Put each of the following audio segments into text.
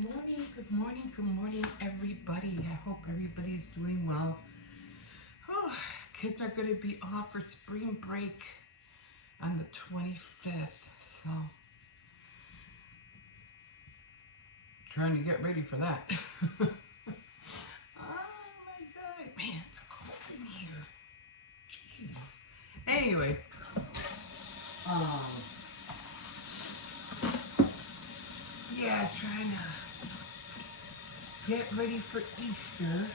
good morning, good morning, everybody. I hope everybody's doing well. Oh, kids are going to be off for spring break on the 25th, so trying to get ready for that. Oh my God, man, it's cold in here. Jesus. Anyway, yeah, trying to get ready for Easter.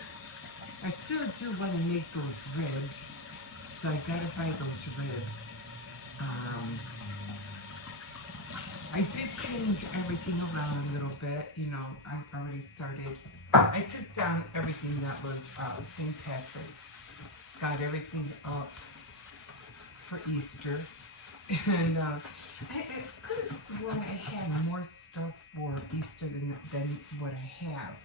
I still do want to make those ribs, so I gotta buy those ribs. I did change everything around a little bit. You know, I already started. I took down everything that was St. Patrick's. Got everything up for Easter. And I could have sworn I had more stuff for Easter than what I have.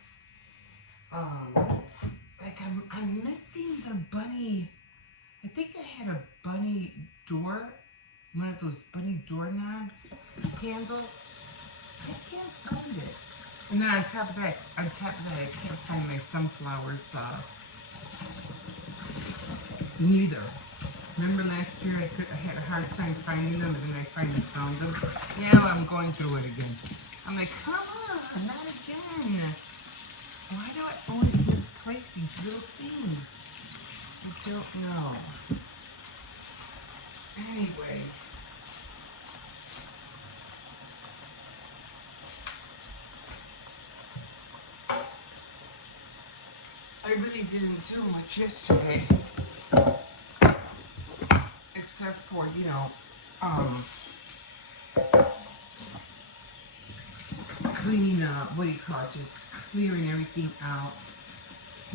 Like I'm missing the bunny. I think I had a bunny door, one of those bunny doorknobs handle. I can't find it. And then on top of that, I can't find my sunflowers neither. Remember last year I had a hard time finding them, and then I finally found them. Yeah, I'm going through it again. I'm like, come on, not again. Why do I always misplace these little things? I don't know. Anyway. I really didn't do much yesterday. Except for, cleaning up, what do you call it, just clearing everything out,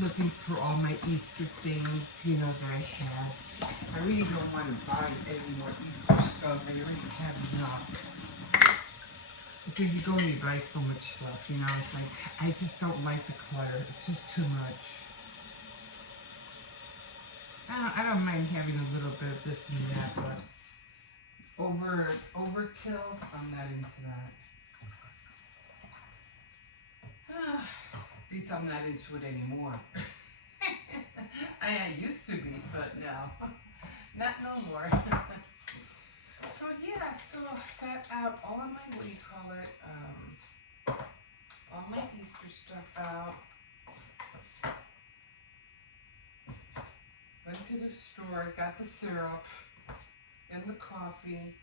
looking for all my Easter things, that I had. I really don't want to buy any more Easter stuff. I already have enough. So you go and you buy so much stuff, it's like, I just don't like the clutter. It's just too much. I don't mind having a little bit of this and that, but overkill, I'm not into that. At least I'm not into it anymore. I used to be, but no, not no more. So yeah, so got out all of my, all my Easter stuff out. Went to the store, got the syrup and the coffee.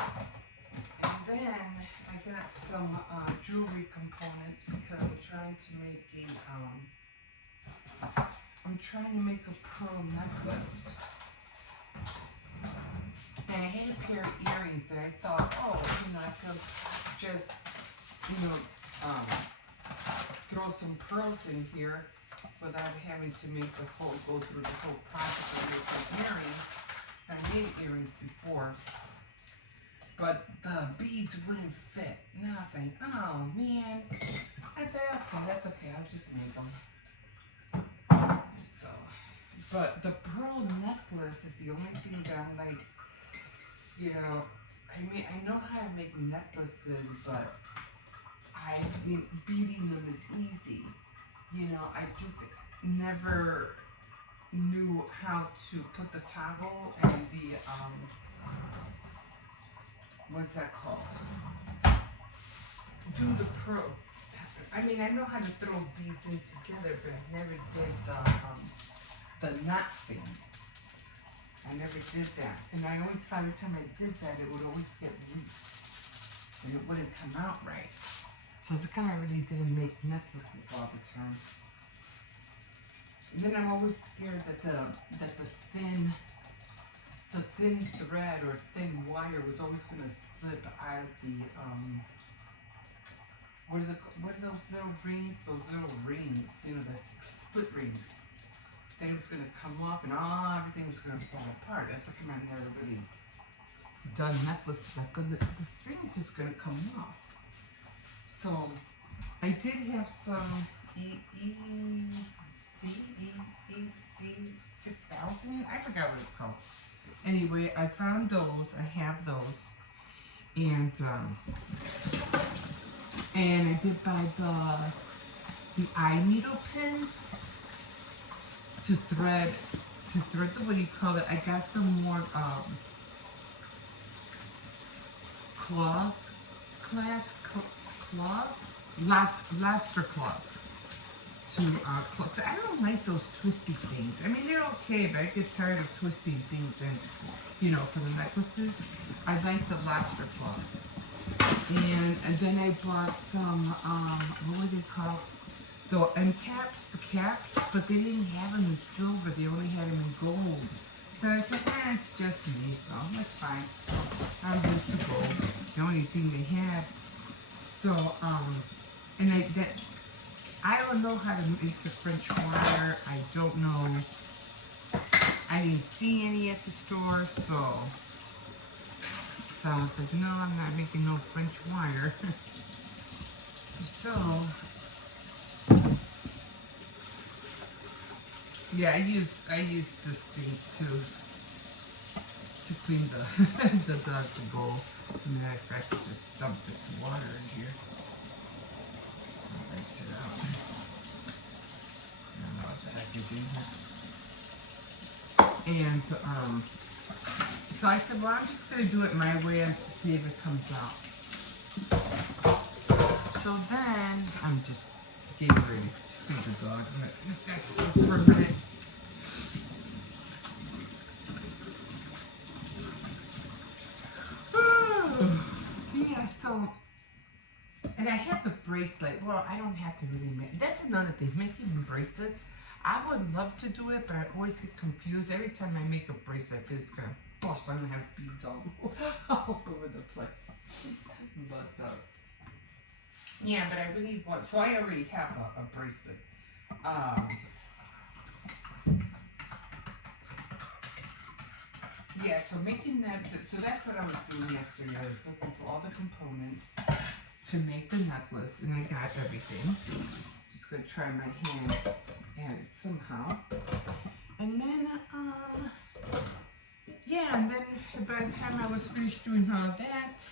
And then I got some jewelry components because I'm trying to make a pearl necklace. And I had a pair of earrings that I thought, I could just, throw some pearls in here without having to go through the whole process of making earrings. I made earrings before, but the beads wouldn't fit. And I was like, oh man. I said, okay, that's okay, I'll just make them. So, but the pearl necklace is the only thing that I'm like, I know how to make necklaces, but beading them is easy. I just never knew how to put the toggle and the, what's that called? Do the pearl. I know how to throw beads in together, but I never did the knot thing. I never did that. And I always found every time I did that, it would always get loose. And it wouldn't come out right. So it's kind of really didn't make necklaces all the time. And then I'm always scared that the thin thread or thin wire was always going to slip out of the, what are those little rings? Those little rings, the split rings. Then it was going to come off and everything was going to fall apart. That's how come I never really done necklaces. The string is just going to come off. So I did have some EC 6000. I forgot what it's called. Anyway, I found those. I have those. And And I did buy the eye needle pins to thread the, what do you call it? I got some more cloth, lobster cloth to cloth. I don't like those twisty things. I mean, they're okay, but I get tired of twisting things and, for the necklaces. I like the lobster cloth. And then I bought some, what were they called? The end caps, the caps, but they didn't have them in silver. They only had them in gold. So I said, it's just me, so that's fine. I'll use the gold. The only thing they had. So, and I don't know how to make the French wire. I don't know. I didn't see any at the store, so I was like, no, I'm not making no French wire. So, yeah, I use this thing to clean the the dog's bowl. As a matter of fact, I just dump this water in here. I'll rinse it out. I don't know what the heck is in here. And so I said, well, I'm just gonna do it my way and see if it comes out. So then I'm just getting ready to feed the dog. I'm gonna let that soak for a minute. Yeah, so, and I have the bracelet. Well, I don't have to really make, that's another thing, making bracelets. I would love to do it, but I always get confused. Every time I make a bracelet, I feel it's gonna bust. I'm gonna have beads all over the place. But, yeah, but I really want, so I already have a bracelet. Yeah, so making that, so that's what I was doing yesterday. I was looking for all the components to make the necklace, and I got everything. Just gonna try my hand at it somehow. And then, yeah, and then by the time I was finished doing all that,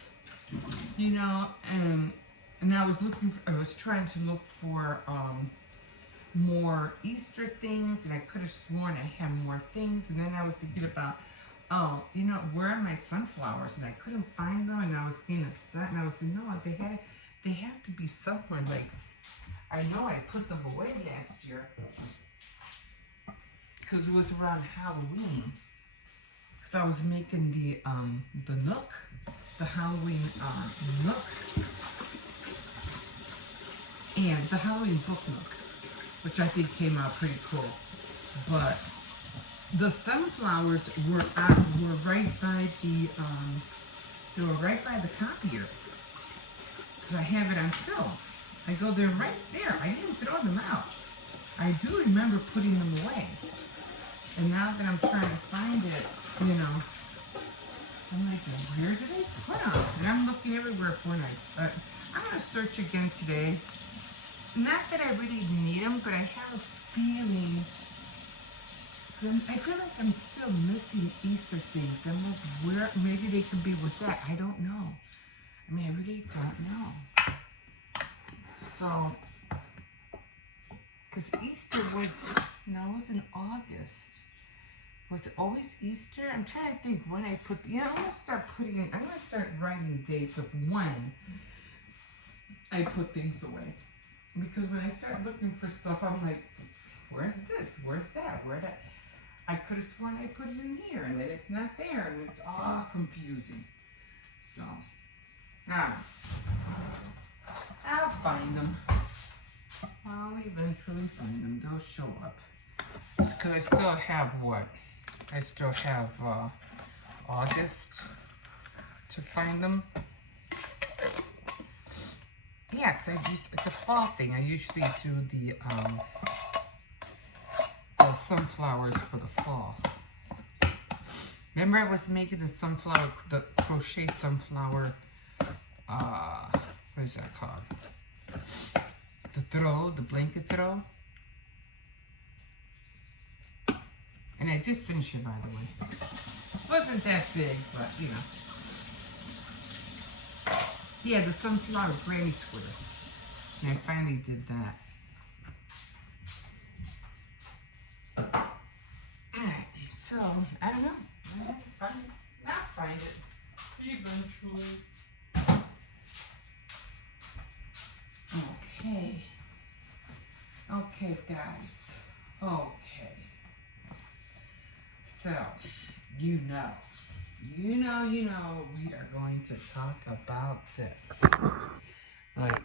and I was trying to look for, more Easter things, and I could have sworn I had more things, and then I was thinking about, where are my sunflowers? And I couldn't find them, and I was being upset, and I was saying, no, they have to be somewhere. Like, I know I put them away last year, because it was around Halloween, because I was making the Nook, the Halloween Nook, and the Halloween book Nook, which I think came out pretty cool. But the sunflowers were right by the copier, because I have it on film. I go, they're right there. I didn't throw them out. I do remember putting them away. And now that I'm trying to find it, I'm like, where did I put them? And I'm looking everywhere for them. I'm going to search again today. Not that I really need them, but I have a feeling, I feel like I'm still missing Easter things. I'm like, where, maybe they could be with that. I don't know. I mean, I really don't know. So, because Easter was, it was in August. Was it always Easter? I'm trying to think when I put, I'm going to start writing dates of when I put things away. Because when I start looking for stuff, I'm like, where's this? Where's that? I could have sworn I put it in here, and then it's not there, and it's all confusing. So, I'll find them. I'll eventually find them. They'll show up. Because I still have I still have August to find them. Yeah, because it's a fall thing. I usually do the sunflowers for the fall. Remember I was making the crochet sunflower, what is that called? The blanket throw. And I did finish it, by the way. Wasn't that big, but Yeah, the sunflower granny square. And I finally did that. Alright, so, I don't know. I have to find it. Not find it. Eventually. Okay. Okay, guys. Okay. So, you know, we are going to talk about this. Like,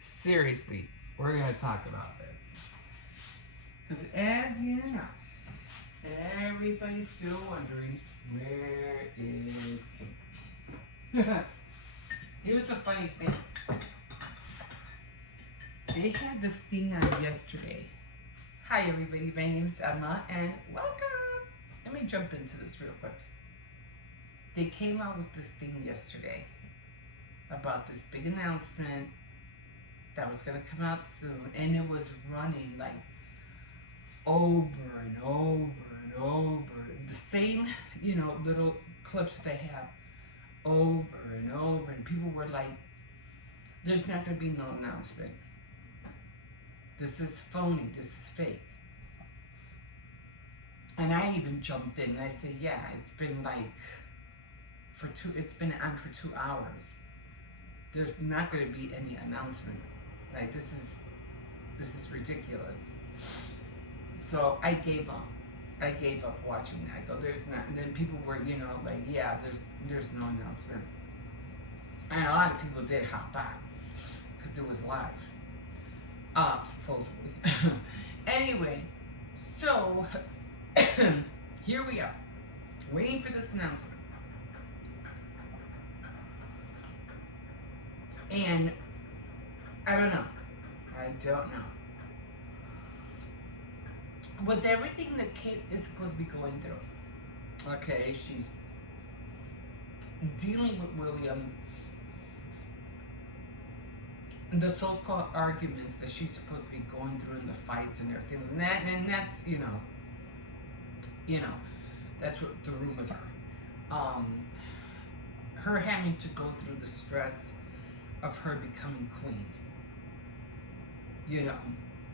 seriously, we're going to talk about this. Because as you know, everybody's still wondering, where is Kate? Here's the funny thing. They had this thing on yesterday. Hi everybody, my name's Emma and welcome. Let me jump into this real quick. They came out with this thing yesterday about this big announcement that was going to come out soon, and it was running like over and over and over. The same, little clips they have over and over, and people were like, there's not going to be no announcement. This is phony, this is fake. And I even jumped in and I said, yeah, it's been like, it's been on for 2 hours. There's not going to be any announcement. Like, this is ridiculous. So I gave up. I gave up watching that. I go, there's not. And then people were, like, yeah, there's no announcement. And a lot of people did hop on because it was live, supposedly. Anyway, so here we are, waiting for this announcement. And I don't know. With everything that Kate is supposed to be going through, okay, she's dealing with William, the so-called arguments that she's supposed to be going through in the fights and everything, and that's that's what the rumors are. Her having to go through the stress of her becoming queen,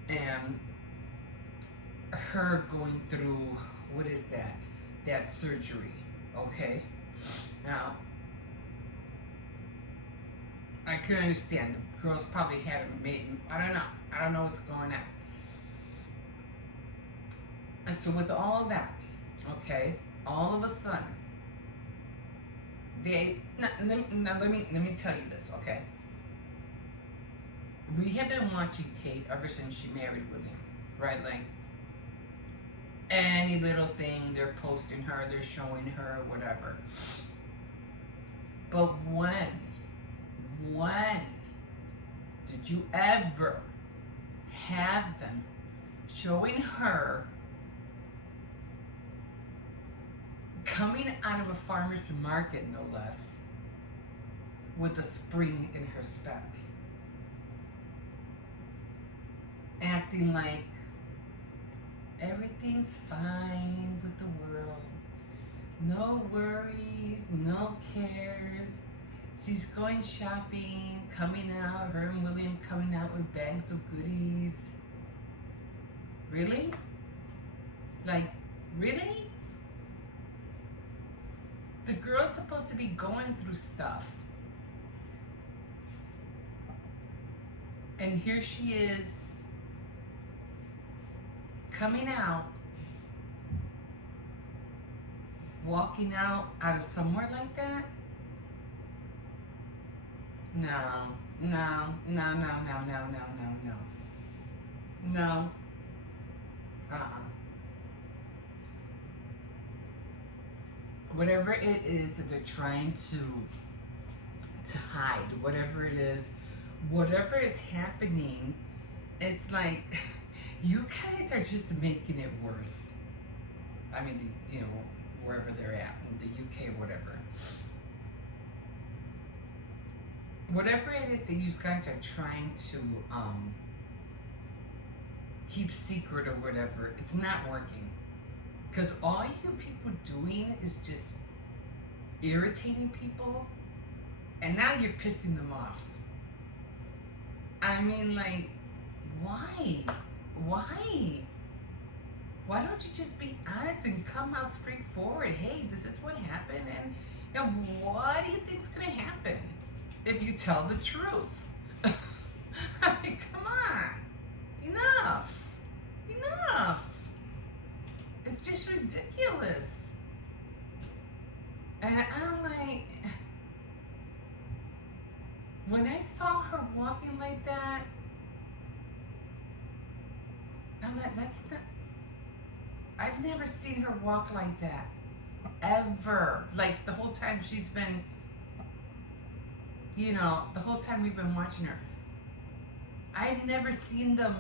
and her going through, what is that surgery, okay? Now, I can understand the girls probably had a mate. I don't know what's going on. And so with all of that, okay, all of a sudden, let me tell you this, okay? We have been watching Kate ever since she married William, right? Like, any little thing, they're posting her, they're showing her, whatever. But when did you ever have them showing her coming out of a farmer's market, no less, with a spring in her step, acting like everything's fine with the world, no worries, no cares? She's going shopping, coming out, her and William coming out with bags of goodies. Really? Like, really? The girl's supposed to be going through stuff. And here she is, coming out, walking out of somewhere like that? No. Whatever it is that they're trying to hide, whatever it is, whatever is happening, it's like, you guys are just making it worse. I mean, wherever they're at, in the UK, whatever. Whatever it is that you guys are trying to keep secret or whatever, it's not working. Because all you people doing is just irritating people And now you're pissing them off. I mean, like, why? Why? Why don't you just be honest and come out straightforward? Hey, this is what happened, and you know, what do you think's gonna happen if you tell the truth? I mean, come on, enough, enough. It's just ridiculous. And I'm like, when I saw her walking like that, I'm like, that's not. I've never seen her walk like that. Ever. Like the whole time she's been, the whole time we've been watching her. I've never seen them,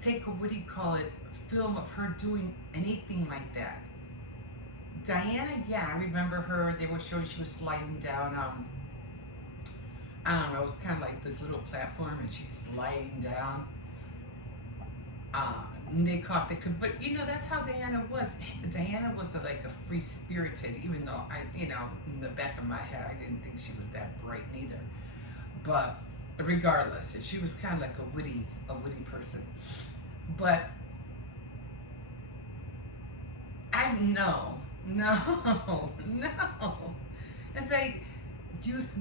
take a, what do you call it, film of her doing anything like that. Diana, yeah, I remember her. They were showing she was sliding down, I don't know, it was kind of like this little platform and she's sliding down. And they caught the, but that's how Diana was. Diana was like a free spirited, even though in the back of my head, I didn't think she was that bright neither. But regardless, she was kind of like a witty person. But no. It's like,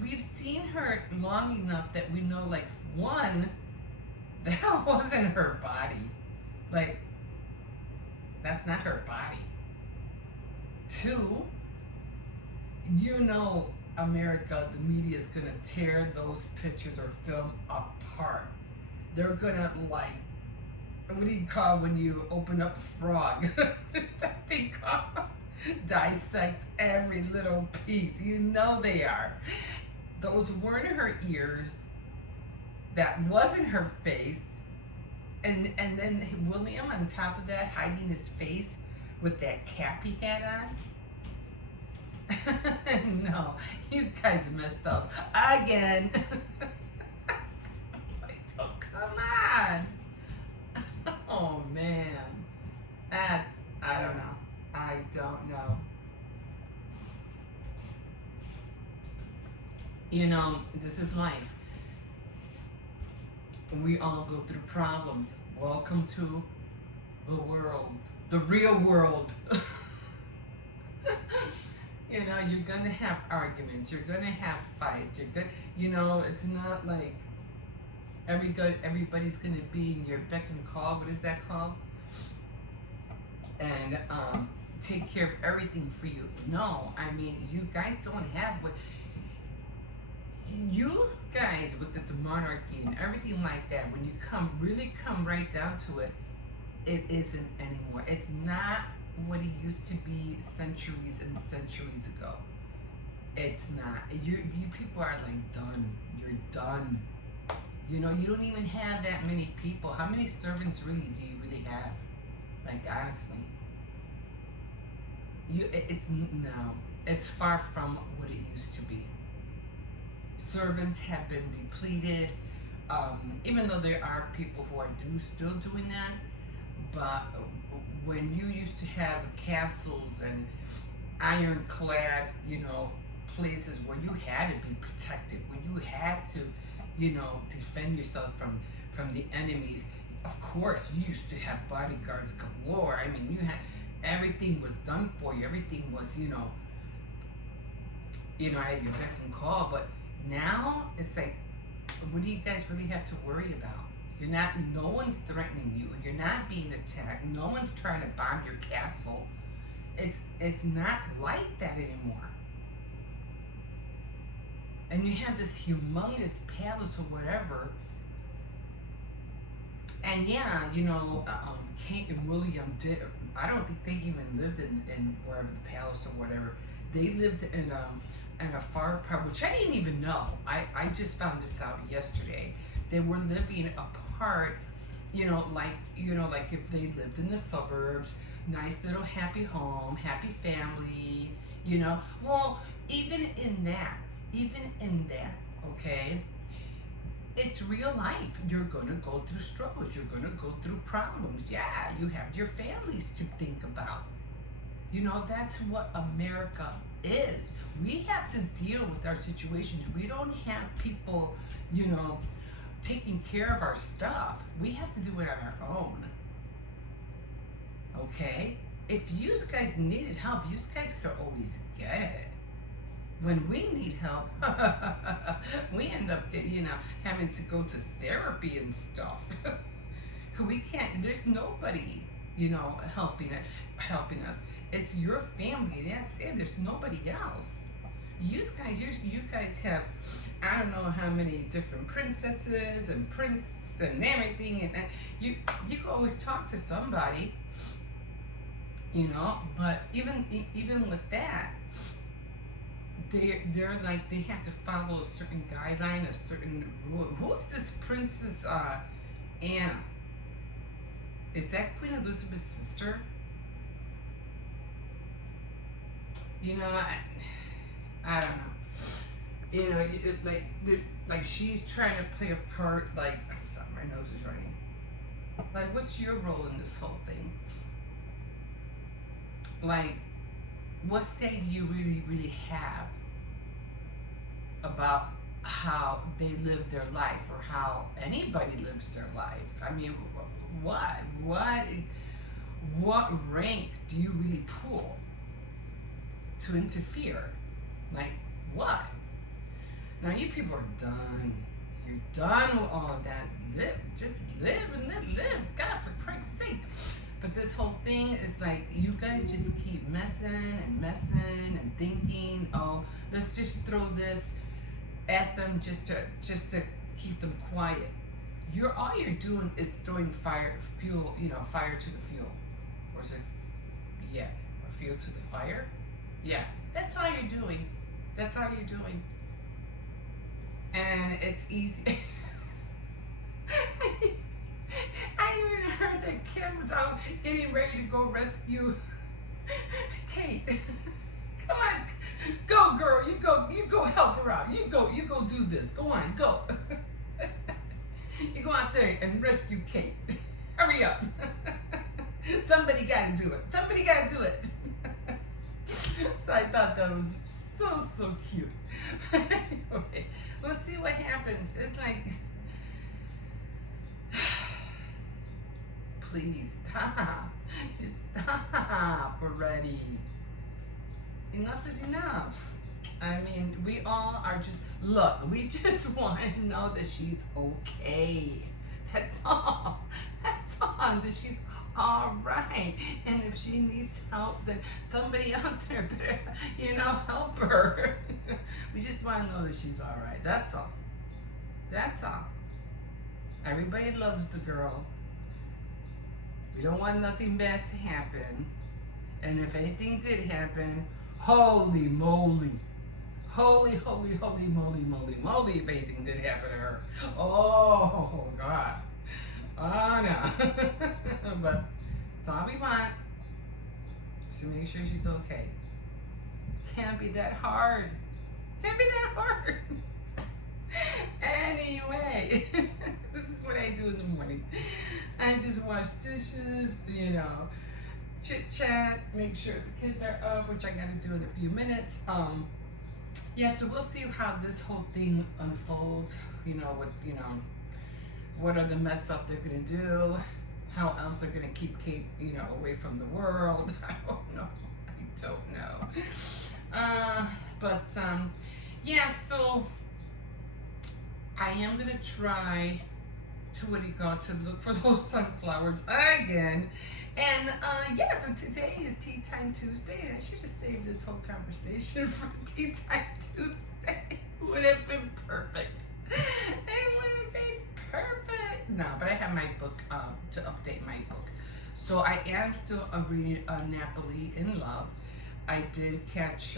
we've seen her long enough that we know, like, one, that wasn't her body. Like, that's not her body. Two, America, the media is gonna tear those pictures or film apart. They're gonna, like, what do you call when you open up a frog? What's that thing called? Dissect every little piece. They are. Those weren't her ears. That wasn't her face. And then William on top of that, hiding his face with that cap he had on. No, you guys messed up again. Like, oh, come on. Oh man, I don't know. I don't know. This is life. We all go through problems. Welcome to the world, the real world. You're gonna have arguments. You're gonna have fights. It's not like everybody's gonna be in your beck and call. What is that called? And take care of everything for you. No, I mean, you guys don't have what you guys with this monarchy and everything like that. When you come right down to it, it isn't anymore. It's not what it used to be centuries and centuries ago. It's not. You people are like done. You're done. You don't even have that many people. How many servants really do you really have? Like, honestly. It's far from what it used to be. Servants have been depleted, even though there are people who are still doing that. But when you used to have castles and ironclad, places where you had to be protected, when you had to, defend yourself from the enemies. Of course, you used to have bodyguards galore. I mean, you had everything was done for you. Everything was, I had your beck and call. But now it's like, what do you guys really have to worry about? No one's threatening you. You're not being attacked. No one's trying to bomb your castle. It's not like that anymore. And you have this humongous palace or whatever. And yeah, Kate and William did. I don't think they even lived in wherever the palace or whatever. They lived in a far part, which I didn't even know. I just found this out yesterday. They were living apart, like if they lived in the suburbs, nice little happy home, happy family, Well, even in that, okay, it's real life. You're gonna go through struggles. You're gonna go through problems. Yeah, you have your families to think about. That's what America is. We have to deal with our situations. We don't have people, you know, taking care of our stuff. We have to do it on our own. Okay? If you guys needed help, you guys could always get it. When we need help, we end up, having to go to therapy and stuff. Cause we can't. There's nobody, helping us. It's your family. That's it. There's nobody else. You guys have, I don't know how many different princesses and prince and everything, and you can always talk to somebody, But even with that, they're like they have to follow a certain guideline, a certain rule. Who is this Princess Anna? Is that Queen Elizabeth's sister? I don't know. Like she's trying to play a part. Like, I'm sorry, my nose is running. Like, what's your role in this whole thing? Like, what say do you really, really have about how they live their life or how anybody lives their life? I mean, what rank do you really pull to interfere? Like, what? Now, you people are done. You're done with all of that. Just live and live. God, for Christ's sake. But this whole thing is like, you guys just keep messing and thinking, oh, let's just throw this at them just to keep them quiet. All you're doing is throwing fire to the fuel. Or is it, yeah, or fuel to the fire? Yeah, that's all you're doing. That's all you're doing. And it's easy. I even heard that Kim was out getting ready to go rescue Kate. Come on, go girl, you go help her out. You go do this. Go on, go. You go out there and rescue Kate. Hurry up. Somebody gotta do it. So I thought that was so cute. Okay, we'll see what happens. It's like, please stop. Just stop already. Enough is enough. I mean, we all are we just want to know that she's okay. That's all. That's all. That she's all right. And if she needs help, then somebody out there better, help her. We just want to know that she's all right. That's all. That's all. Everybody loves the girl. We don't want nothing bad to happen. And if anything did happen, holy moly. Holy moly, if anything did happen to her. Oh, God. Oh, no. But it's all we want is to make sure she's okay. Can't be that hard. Anyway, this is what I do in the morning. I just wash dishes, chit chat, make sure the kids are up, which I gotta do in a few minutes. Yeah, so we'll see how this whole thing unfolds, what are the mess up they're gonna do, how else they're gonna keep Kate, away from the world. I don't know. Yeah, so I am gonna try to look for those sunflowers again. And so today is Tea Time Tuesday. I should have saved this whole conversation for Tea Time Tuesday. Would have been perfect. It would have been perfect. No, but I have my book to update my book. So I am still reading Napoli in Love. I did catch.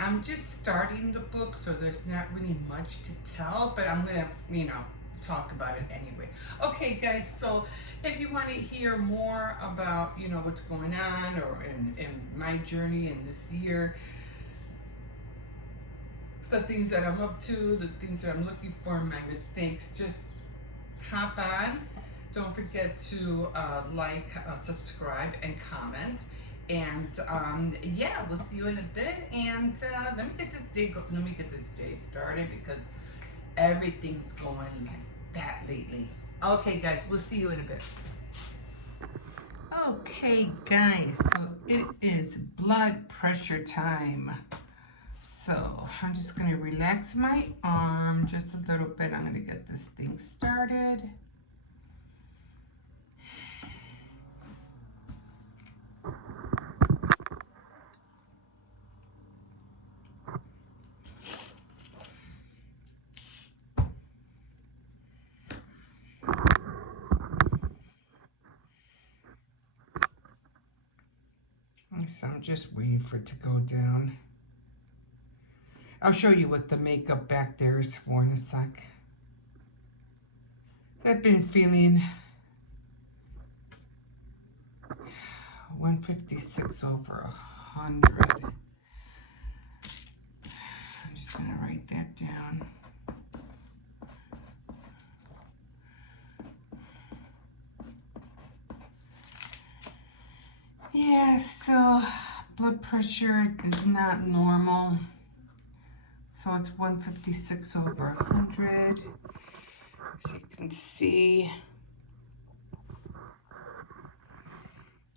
I'm just starting the book, so there's not really much to tell, but I'm gonna, talk about it anyway. Okay, guys, so if you want to hear more about, what's going on or in my journey in this year, the things that I'm up to, the things that I'm looking for, my mistakes, just hop on. Don't forget to like, subscribe, and comment. And yeah, we'll see you in a bit. And let me get this day started because everything's going like that lately. Okay, guys, we'll see you in a bit. Okay, guys, so it is blood pressure time. So I'm just going to relax my arm just a little bit. I'm going to get this thing started. So I'm just waiting for it to go down. I'll show you what the makeup back there is for in a sec. I've been feeling 156 over 100. I'm just going to write that down. Yeah, so blood pressure is not normal. So it's 156 over 100. As you can see,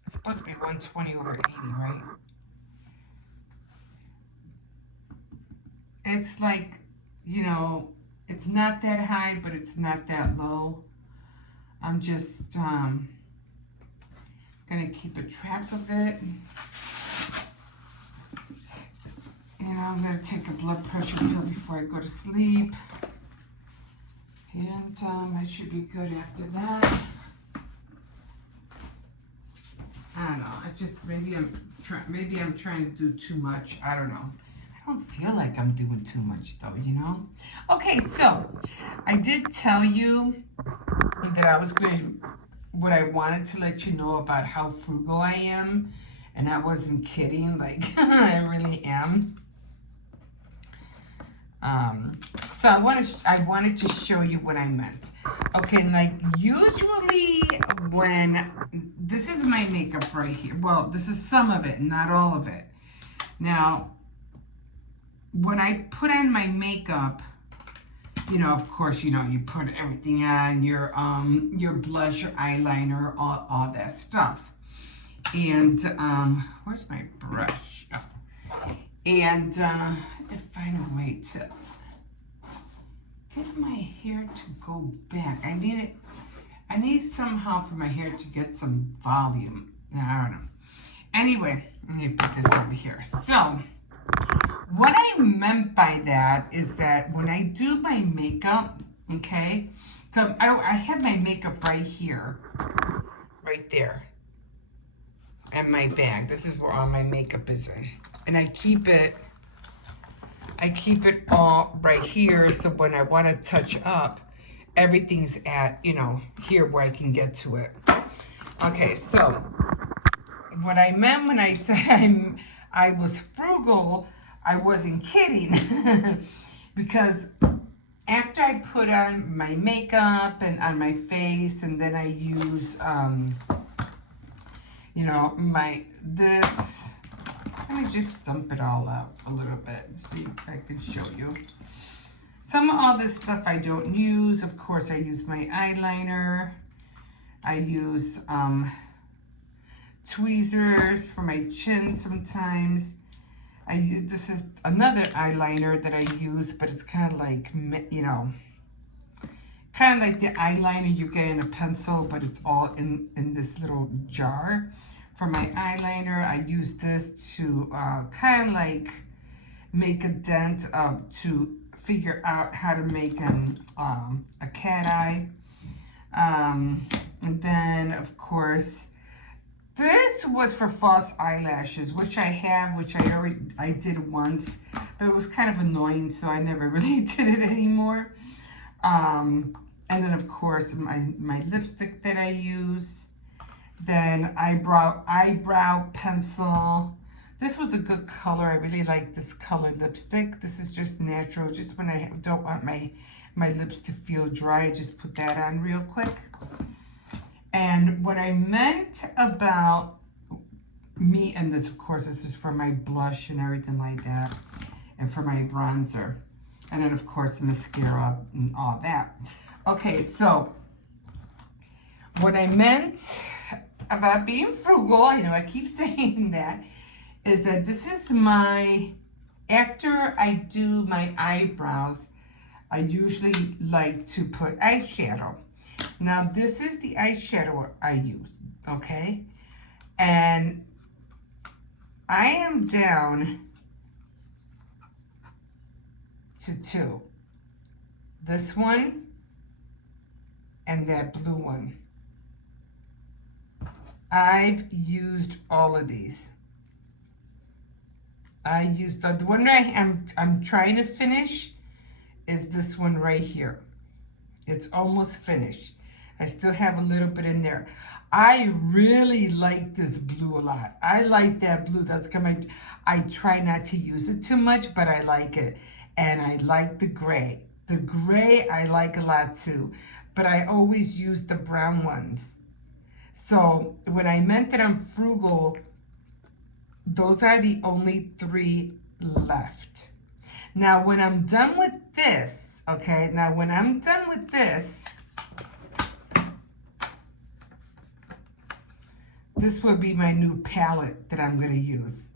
it's supposed to be 120 over 80, right? It's like, you know, it's not that high, but it's not that low. I'm just gonna keep a track of it. You know, I'm gonna take a blood pressure pill before I go to sleep. And I should be good after that. I don't know. I just maybe I'm trying to do too much. I don't know. I don't feel like I'm doing too much though, you know? Okay, so I did tell you that I was going to, what I wanted to let you know about how frugal I am. And I wasn't kidding, like I really am. So I wanted to show you what I meant. Okay, like usually when, this is my makeup right here. Well, this is some of it, not all of it. Now, when I put on my makeup, you know, of course, you know, you put everything on, your blush, your eyeliner, all that stuff. And, where's my brush? Oh. And, I find a way to get my hair to go back. I need somehow for my hair to get some volume. I don't know. Anyway, let me put this over here. So, what I meant by that is that when I do my makeup, okay, so I have my makeup right here, right there, and my bag. This is where all my makeup is in. And I keep it all right here, so when I want to touch up, everything's at, you know, here where I can get to it. Okay, so what I meant when I said I was frugal, I wasn't kidding. Because after I put on my makeup and on my face, and then I use, you know, this, let me just dump it all out a little bit, see if I can show you. Some of all this stuff I don't use. Of course, I use my eyeliner. I use tweezers for my chin sometimes. This is another eyeliner that I use, but it's kind of like, you know, kind of like the eyeliner you get in a pencil, but it's all in this little jar. For my eyeliner, I use this to kind of like make a dent to figure out how to make a cat eye. And then, of course, this was for false eyelashes, which I have, which I did once, but it was kind of annoying, so I never really did it anymore. And then, of course, my lipstick that I use. Then eyebrow pencil. This was a good color. I really like this colored lipstick. This is just natural. Just when I don't want my lips to feel dry, I just put that on real quick. And what I meant about me, and this, of course, this is for my blush and everything like that, and for my bronzer. And then, of course, mascara and all that. Okay, so what I meant about being frugal, I know I keep saying that, is that this is my, after I do my eyebrows, I usually like to put eyeshadow. Now, this is the eyeshadow I use, okay? And I am down to two. This one and that blue one. I've used all of these. I used the one I'm trying to finish is this one right here. It's almost finished. I still have a little bit in there. I really like this blue a lot. I like that blue. That's coming. I try not to use it too much, but I like it. And I like the gray. The gray I like a lot too, but I always use the brown ones. So when I meant that I'm frugal, those are the only 3 left. Now when I'm done with this, okay, now when I'm done with this, this will be my new palette that I'm gonna use.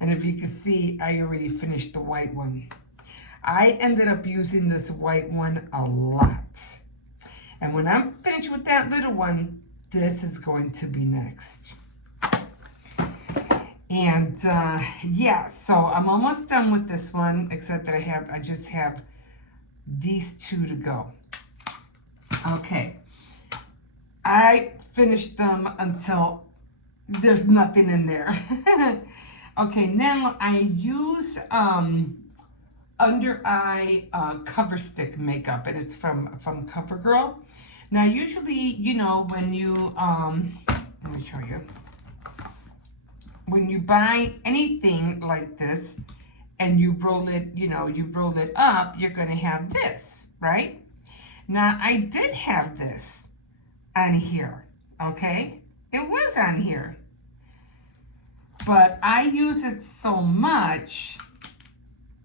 And if you can see, I already finished the white one. I ended up using this white one a lot. And when I'm finished with that little one, this is going to be next. And yeah, so I'm almost done with this one, except that I just have these 2 to go. Okay, I finished them until there's nothing in there. Okay, now I use under eye cover stick makeup, and it's from CoverGirl. Now usually, you know, when you let me show you. When you buy anything like this and you roll it, you know, you roll it up, you're gonna have this, right? Now I did have this on here, okay? It was on here. But I use it so much,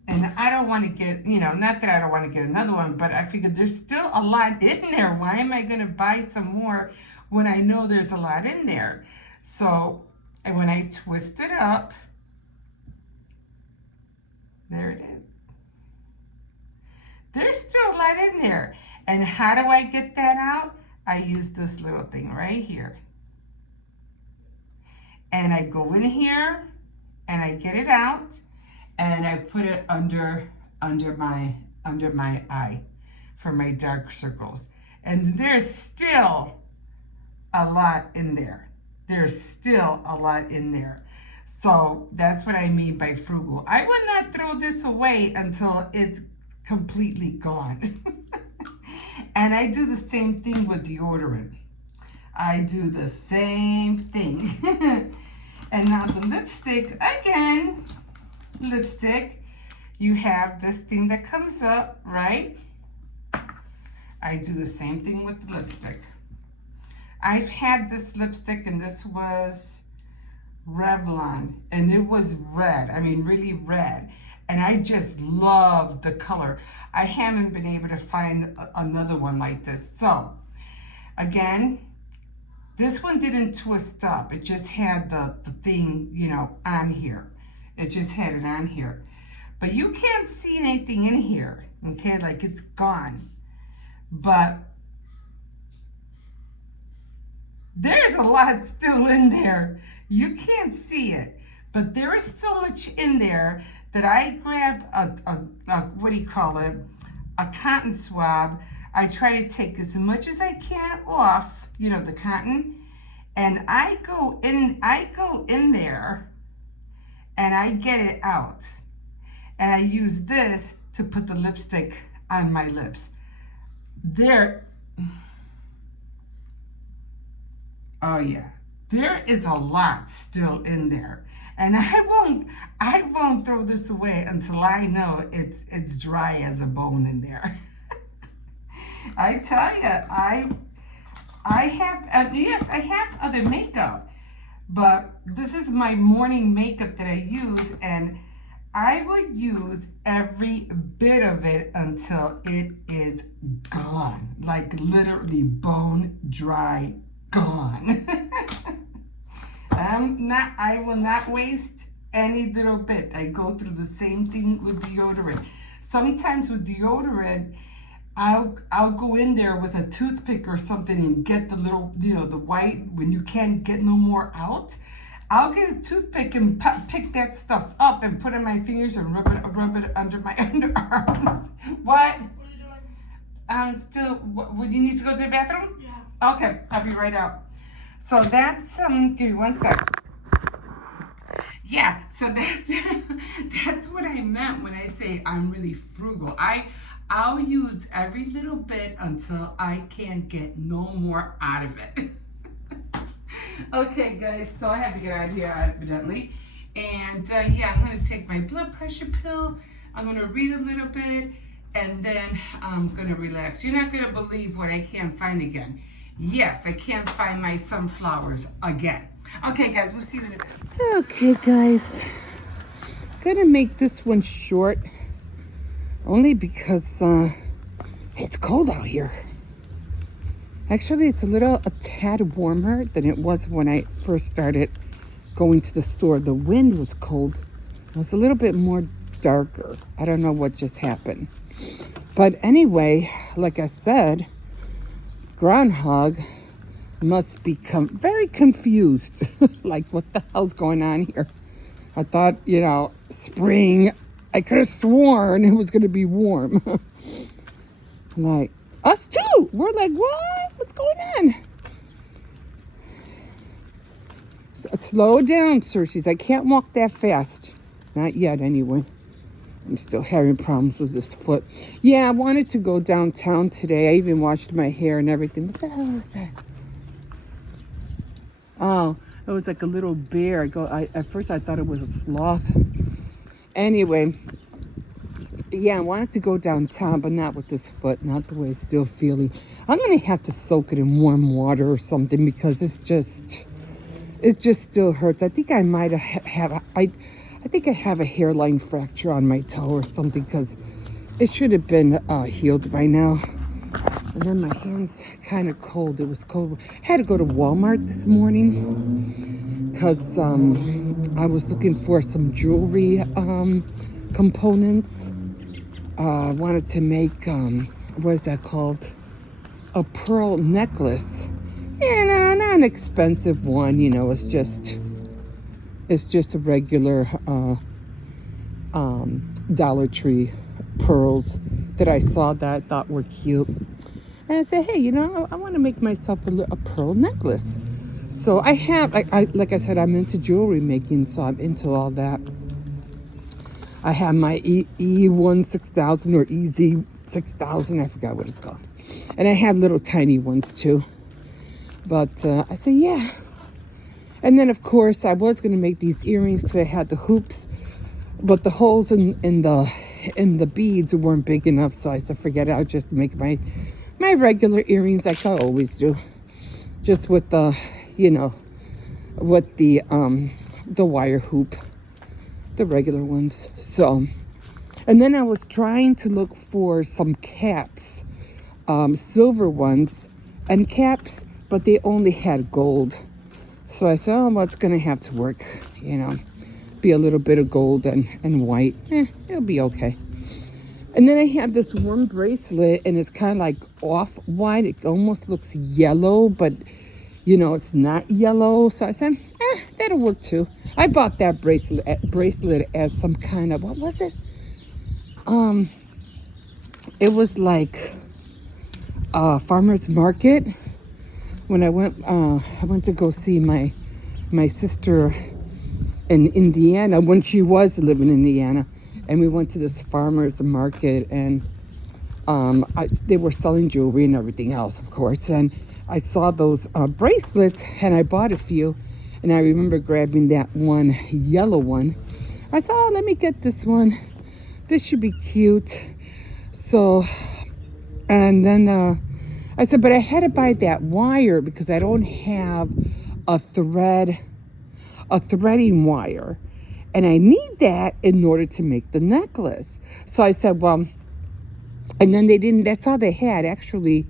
and I don't want to get, you know, not that I don't want to get another one, but I figured there's still a lot in there. Why am I going to buy some more when I know there's a lot in there? So, and when I twist it up, there it is. There's still a lot in there. And how do I get that out? I use this little thing right here. And I go in here and I get it out and I put it under my eye for my dark circles. And there's still a lot in there. There's still a lot in there. So that's what I mean by frugal. I would not throw this away until it's completely gone. And I do the same thing with deodorant. I do the same thing. And now the lipstick, again, lipstick, you have this thing that comes up, right? I do the same thing with the lipstick. I've had this lipstick, and this was Revlon, and it was red, I mean really red. And I just love the color. I haven't been able to find another one like this. So, again, this one didn't twist up. It just had the thing, you know, on here. It just had it on here. But you can't see anything in here, okay? Like it's gone. But there's a lot still in there. You can't see it. But there is so much in there that I grab a what do you call it? A cotton swab. I try to take as much as I can off, you know, the cotton, and I go in there and I get it out. And I use this to put the lipstick on my lips. There, oh yeah, there is a lot still in there. And I won't throw this away until I know it's dry as a bone in there. I tell you, I have, yes, I have other makeup, But this is my morning makeup that I use, and I would use every bit of it until it is gone. Like literally bone dry gone. I will not waste any little bit. I go through the same thing with deodorant. Sometimes with deodorant, I'll go in there with a toothpick or something and get the little, the white, when you can't get no more out. I'll get a toothpick and pick that stuff up and put it in my fingers and rub it under my underarms. What? Still, would you need to go to the bathroom? Yeah. Okay, I'll be right out. So that's, give me one sec. Yeah, so that's what I meant when I say I'm really frugal. I'll use every little bit until I can't get no more out of it. Okay, guys, so I have to get out of here, evidently. And yeah, I'm going to take my blood pressure pill. I'm going to read a little bit, and then I'm going to relax. You're not going to believe what I can't find again. Yes, I can't find my sunflowers again. Okay, guys, we'll see you in a bit. Okay, guys. Gonna make this one short. Only because it's cold out here. Actually, it's a tad warmer than it was when I first started going to the store. The wind was cold. It was a little bit more darker. I don't know what just happened. But anyway, like I said, Groundhog must become very confused. Like, what the hell's going on here? I thought, spring. I could have sworn it was going to be warm. Like, us too. We're like, what? What's going on? Slow down, Cersei. I can't walk that fast. Not yet, anyway. I'm still having problems with this foot. Yeah, I wanted to go downtown today. I even washed my hair and everything. What the hell is that? Oh, it was like a little bear. At first I thought it was a sloth. Anyway, yeah, I wanted to go downtown, but not with this foot, not the way it's still feeling. I'm gonna have to soak it in warm water or something because it just still hurts. I think I might have I think I have a hairline fracture on my toe or something because it should have been healed by now. And then my hand's kind of cold. It was cold. I had to go to Walmart this morning because I was looking for some jewelry components. I wanted to make, what is that called? A pearl necklace. And not an expensive one, it's just a regular Dollar Tree pearls that I saw that I thought were cute. And I said, hey, I want to make myself a pearl necklace. So I have, like I said, I'm into jewelry making, so I'm into all that. I have my E1 6000 or EZ 6000, I forgot what it's called. And I have little tiny ones too. But I said, yeah. And then, of course, I was going to make these earrings because I had the hoops. But the holes in the beads weren't big enough, so I said, forget it. I'll just make my regular earrings like I always do, just with the wire hoop, the regular ones. So, and then I was trying to look for some caps, silver ones and caps, but they only had gold. So I said, oh, well, it's gonna have to work, be a little bit of gold and white. It'll be okay. And then I have this one bracelet, and it's kind of like off-white. It almost looks yellow, but, it's not yellow. So I said, that'll work too. I bought that bracelet as some kind of, what was it? It was like a farmer's market. When I went to go see my sister in Indiana, when she was living in Indiana. And we went to this farmer's market, and they were selling jewelry and everything else, of course. And I saw those bracelets, and I bought a few. And I remember grabbing that one yellow one. I said, oh, let me get this one. This should be cute. So, and then I said, but I had to buy that wire because I don't have a thread a threading wire. And I need that in order to make the necklace. So I said, well, and then they didn't, that's all they had. Actually,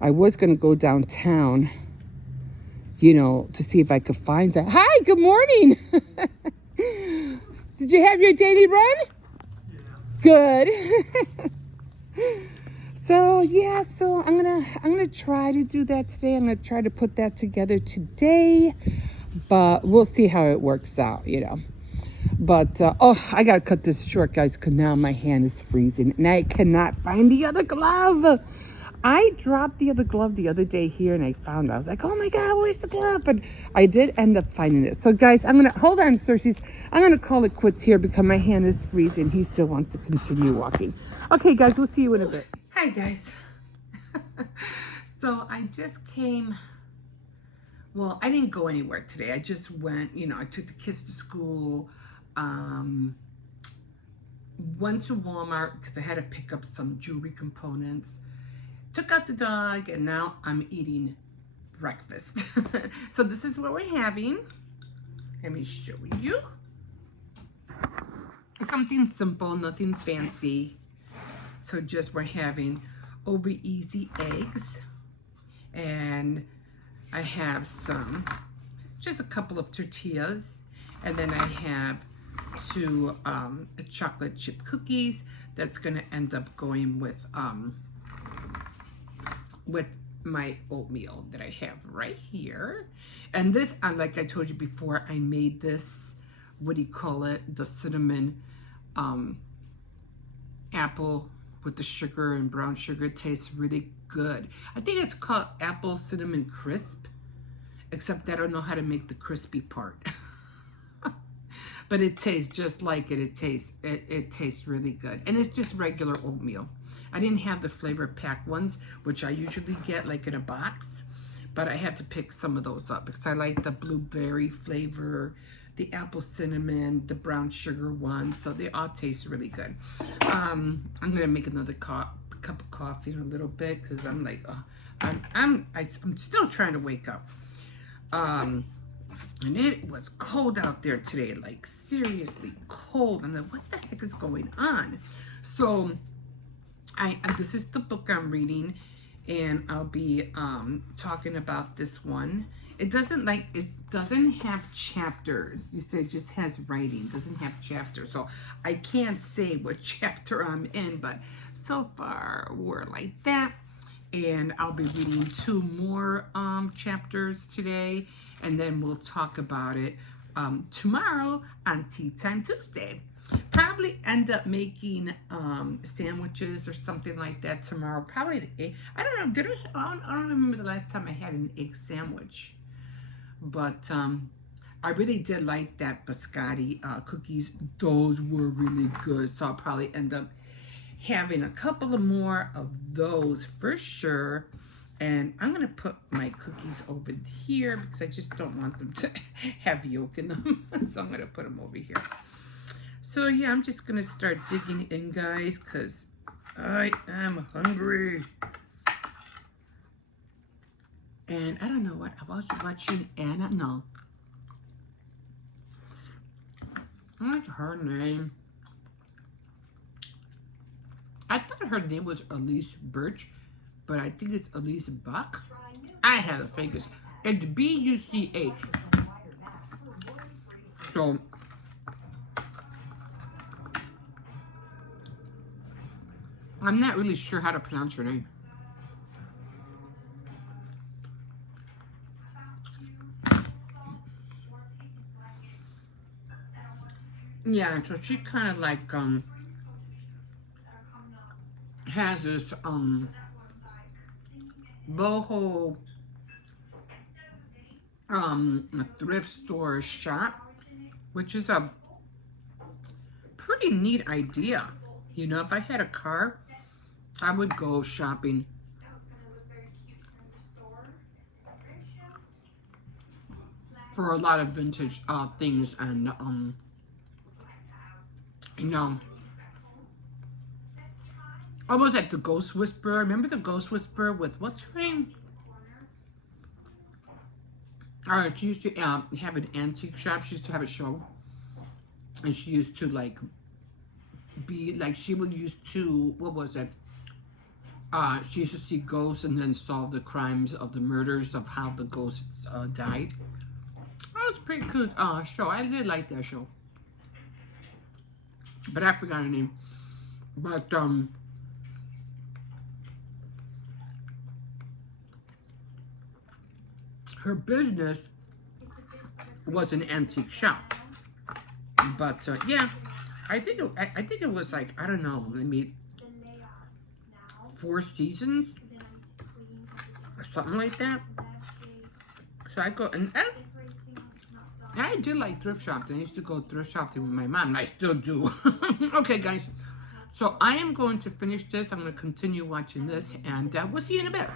I was going to go downtown, you know, to see if I could find that. Hi, good morning. Did you have your daily run? Good. So yeah, so I'm gonna try to do that today. I'm gonna try to put that together today, but we'll see how it works out, you know. But oh, I gotta cut this short, guys, because now my hand is freezing and I cannot find the other glove. I dropped the other glove the other day here and I found it. I was like, oh my God, where's the glove? But I did end up finding it. So guys, I'm gonna hold on, Cersei's. I'm gonna call it quits here because my hand is freezing. He still wants to continue walking. Okay, guys, we'll see you in a bit. Hi, guys. So I just came. Well, I didn't go anywhere today. I just went, you know, I took the kids to school. Went to Walmart because I had to pick up some jewelry components. Took out the dog, and now I'm eating breakfast. So this is what we're having. Let me show you. Something simple, nothing fancy. So just we're having over easy eggs. And I have just a couple of tortillas. And then I have two chocolate chip cookies. That's gonna end up going with my oatmeal that I have right here. And this, like I told you before, I made this, what do you call it? The cinnamon apple with the sugar and brown sugar. It tastes really good. I think it's called apple cinnamon crisp, except I don't know how to make the crispy part. But it tastes just like it. It tastes really good. And it's just regular oatmeal. I didn't have the flavor pack ones, which I usually get like in a box, but I had to pick some of those up because I like the blueberry flavor, the apple cinnamon, the brown sugar one. So they all taste really good. I'm gonna make another cup of coffee in a little bit because I'm like, I'm still trying to wake up. And it was cold out there today, like seriously cold. I'm like, what the heck is going on? So this is the book I'm reading, and I'll be talking about this one. It doesn't have chapters. You say it just has writing, doesn't have chapters. So I can't say what chapter I'm in, but so far we're like that. And I'll be reading 2 more chapters today, and then we'll talk about it tomorrow on Tea Time Tuesday. Probably end up making sandwiches or something like that tomorrow. Probably an egg. I don't know. I don't remember the last time I had an egg sandwich, but I really did like that biscotti cookies. Those were really good. So I'll probably end up having a couple of more of those for sure. And I'm going to put my cookies over here because I just don't want them to have yolk in them. So I'm going to put them over here. So yeah, I'm just going to start digging in, guys, because I am hungry. And I don't know what, I was watching Anna, no. I like her name. I thought her name was Elise Birch, but I think it's Elise Buck. I have the fakest. It's B-U-C-H. So, I'm not really sure how to pronounce her name. Yeah, so she kind of like, has this, boho, a thrift store shop, which is a pretty neat idea. You know, if I had a car, I would go shopping for a lot of vintage things, and you know, almost like the Ghost Whisperer. Remember the Ghost Whisperer with what's her name? She used to have an antique shop. She used to have a show, and she used to like be like she would used to what was it? She used to see ghosts and then solve the crimes of the murders of how the ghosts died. That was a pretty good show. I did like that show, but I forgot her name. But her business was an antique shop. But yeah, I think it was like I don't know, maybe 4 seasons or something like that. So I go and I do like thrift shopping. I used to go thrift shopping with my mom, and I still do. Okay, guys. So I am going to finish this. I'm going to continue watching this, and we'll see you in a bit.